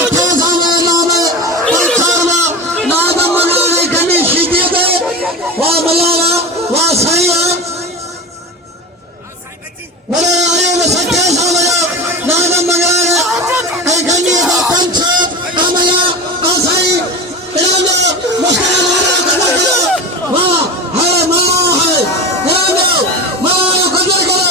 सखे सामे नामे पंचारवा नादम मनाने कमी शीतिये दे वा मलावा वा सैया मरे आयो में सखे सामे नादम मनाने कई कमी का पंच कामला आसाई इलानो मुस्कान वाला कदर करो वाह है माँ है इलानो माँ कदर करो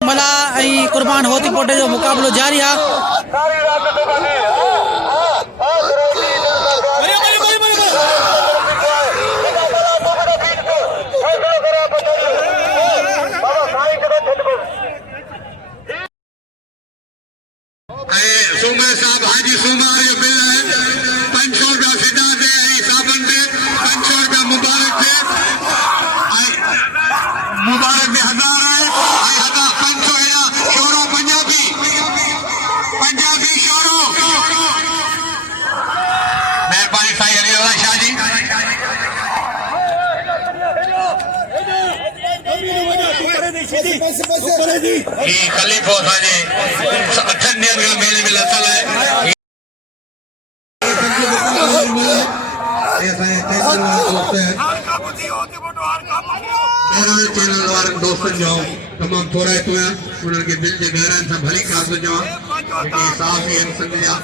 मला कुर्बान होती पोटे जो मुकाबलो जारी है। सुमर साहब हाजी सुमर ये बिल है 500 रुपया फिदा दे साबन दे 500 रुपया मुबारक दे मुबारक में 1000 है 500 है शोरो पंजाबी शोरो मेहरबानी साईं अली अल्लाह शाह जी खलीफो साजे अठन ॾींहंनि खां मेले में लथल आहे चैनल वारनि दोस्तनि जो तमामु थोरा हितूं आहियां उन्हनि खे दिलि जे गहराइनि सां भली ख़ास चवां जेके साफ़ आहिनि सिंध जा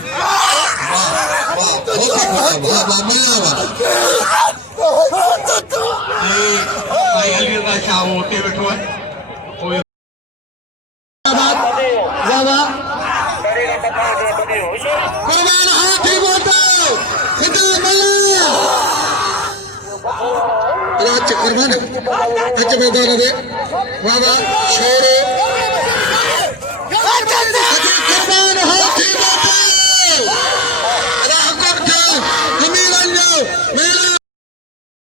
शाह उते वेठो आहे कुर्बान हाथी बोतो इधर मल्ला राज कुर्बान अच्छा मैदान दे बाबा शेरे